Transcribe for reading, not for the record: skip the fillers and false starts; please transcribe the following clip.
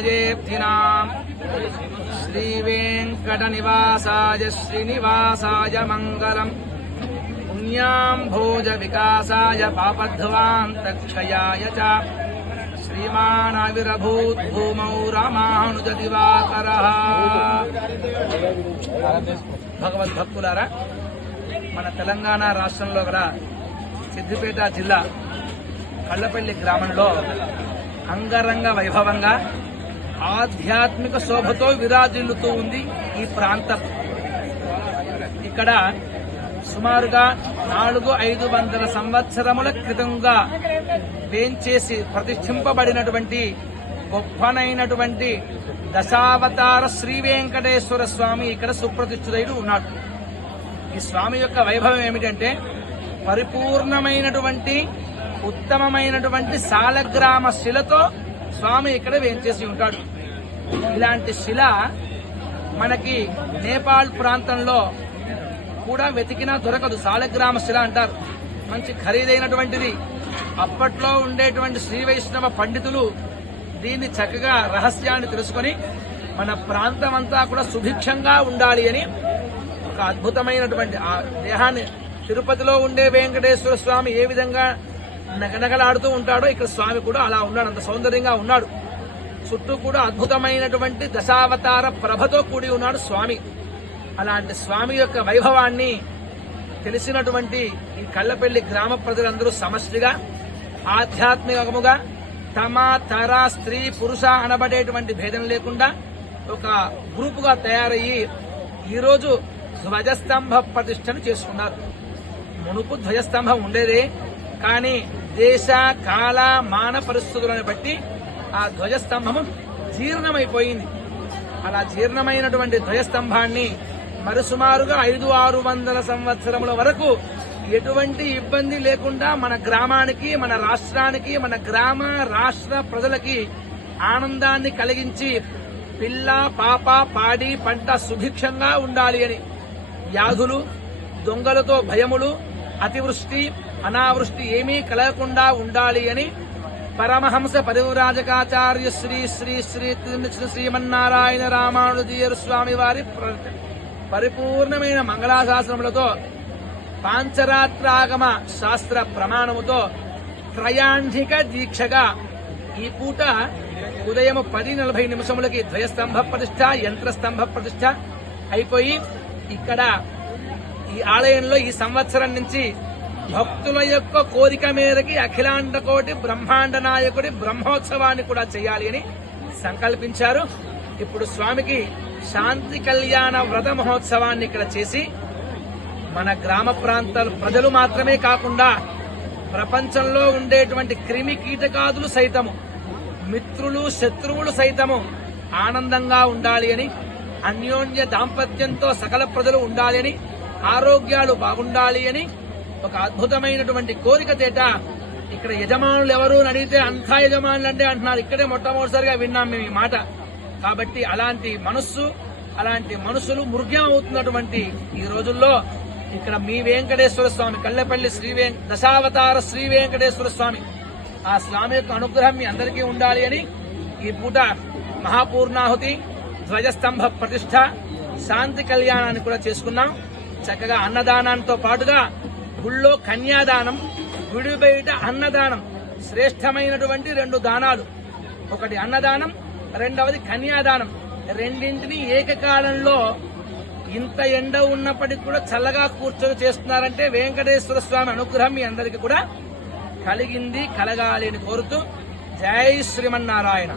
जयेऽर्थिनाम् श्रीवेङ्कटनिवासाय श्रीनिवासाय मङ्गलम् पुण्याम् भोजविकासाय पापध्वान्तक्षयाय च श्रीमानाविरभूत् भूमौ रामानुजदिवाकरः। భగవద్భక్తులారా, మన తెలంగాణ రాష్ట్రంలో కూడా సిద్దిపేట జిల్లా కళ్లపల్లి గ్రామంలో అంగరంగ వైభవంగా ఆధ్యాత్మిక శోభతో విరాజిల్లుతూ ఉంది ఈ ప్రాంతం. ఇక్కడ సుమారుగా 400-500 సంవత్సరముల క్రితంగా వేంచేసి ప్రతిష్ఠింపబడినటువంటి గొప్పనైనటువంటి దశావతార శ్రీ వెంకటేశ్వర స్వామి ఇక్కడ సుప్రతిష్ఠితుడై ఉన్నాడు. ఈ స్వామి యొక్క వైభవం ఏమిటంటే, పరిపూర్ణమైనటువంటి ఉత్తమమైనటువంటి సాలగ్రామ శిలతో స్వామి ఇక్కడ వేంచేసి ఉంటాడు. ఇలాంటి శిల మనకి నేపాల్ ప్రాంతంలో కూడా వెతికినా దొరకదు. సాలగ్రామ శిల అంటారు. మంచి ఖరీదైనటువంటిది. అప్పట్లో ఉండేటువంటి శ్రీ వైష్ణవ పండితులు దీన్ని చక్కగా రహస్యాన్ని తెలుసుకుని మన ప్రాంతం అంతా కూడా సుభిక్షంగా ఉండాలి అని ఒక అద్భుతమైనటువంటి ఆ దేహాన్ని, తిరుపతిలో ఉండే వెంకటేశ్వర స్వామి ఏ విధంగా నగనగలాడుతూ ఉంటాడో ఇక్కడ స్వామి కూడా అలా ఉన్నాడు. అంత సౌందర్యంగా ఉన్నాడు. చుట్టూ కూడా అద్భుతమైనటువంటి దశావతార ప్రభతో కూడి ఉన్నాడు స్వామి. అలాంటి స్వామి యొక్క వైభవాన్ని తెలిసినటువంటి ఈ కళ్లపల్లి గ్రామ ప్రజలందరూ సమష్టిగా ఆధ్యాత్మికముగా తమ తర స్త్రీ పురుష అనబడేటువంటి భేదం లేకుండా ఒక గ్రూపుగా తయారయ్యి ఈరోజు ధ్వజస్తంభ ప్రతిష్టను చేసుకున్నారు. మునుపు ధ్వజస్తంభం ఉండేదే, కానీ దేశ కాల మాన పరిస్థితులను బట్టి ఆ ధ్వజస్తంభము జీర్ణమైపోయింది. అలా జీర్ణమైనటువంటి ధ్వజస్తంభాన్ని మరి సుమారుగా 500-600 సంవత్సరముల వరకు ఎటువంటి ఇబ్బంది లేకుండా మన గ్రామానికి, మన రాష్ట్రానికి, మన గ్రామ రాష్ట్ర ప్రజలకి ఆనందాన్ని కలిగించి పిల్ల పాప పాడి పంట సుభిక్షంగా ఉండాలి అని, వ్యాధులు దొంగలతో భయములు అతివృష్టి అనావృష్టి ఏమీ కలగకుండా ఉండాలి అని పరమహంస పరివ్రాజకాచార్య శ్రీ శ్రీ శ్రీ శ్రీమన్నారాయణ రామానుజీయర్ స్వామి వారి పరిపూర్ణమైన మంగళాశాసనములతో పాంచరాత్రాగమ శాస్త్ర ప్రమాణముతో త్రయాంధిక దీక్షగా ఈ పూట ఉదయం 10:40 ధ్వజస్తంభ ప్రతిష్ఠ, యంత్రస్తంభ ప్రతిష్ఠ అయిపోయి ఇక్కడ ఈ ఆలయంలో ఈ సంవత్సరం నుంచి భక్తుల యొక్క కోరిక మేరకి అఖిలాండ కోటి బ్రహ్మాండ నాయకుడి బ్రహ్మోత్సవాన్ని కూడా చేయాలి అని సంకల్పించారు. ఇప్పుడు స్వామికి శాంతి కళ్యాణ వ్రత మహోత్సవాన్ని ఇక్కడ చేసి మన గ్రామ ప్రాంతాల ప్రజలు మాత్రమే కాకుండా ప్రపంచంలో ఉండేటువంటి క్రిమి కీటకాదులు సైతము, మిత్రులు శత్రువులు సైతము ఆనందంగా ఉండాలి అని, అన్యోన్య దాంపత్యంతో సకల ప్రజలు ఉండాలి అని, ఆరోగ్యాలు బాగుండాలి అని ఒక అద్భుతమైనటువంటి కోరిక తేట ఇక్కడ యజమానులు ఎవరు అని అడిగితే అంతా యజమానులు అంటే అంటున్నారు. ఇక్కడే మొట్టమొదటిసారిగా విన్నాం మేము ఈ మాట. కాబట్టి అలాంటి మనుషులు మృగ్యం అవుతున్నటువంటి ఈ రోజుల్లో ఇక్కడ మీ వెంకటేశ్వర స్వామి, కళ్లపల్లి దశావతార శ్రీ వెంకటేశ్వర స్వామి, ఆ స్వామి యొక్క అనుగ్రహం మీ అందరికీ ఉండాలి అని ఈ పూట మహాపూర్ణాహుతి, ధ్వజస్తంభ ప్రతిష్ఠ, శాంతి కళ్యాణాన్ని కూడా చేసుకున్నాం. చక్కగా అన్నదానంతో పాటుగా గుళ్ళో కన్యాదానం, గుడి బయట అన్నదానం, శ్రేష్టమైనటువంటి 2 దానాలు. ఒకటి అన్నదానం, రెండవది కన్యాదానం. రెండింటినీ ఏకకాలంలో ఇంత ఎండ ఉన్నప్పటికీ కూడా చల్లగా కూర్చొని చేస్తున్నారంటే వెంకటేశ్వర స్వామి అనుగ్రహం మీ అందరికీ కూడా కలిగింది, కలగాలి అని కోరుతూ జై శ్రీమన్నారాయణ.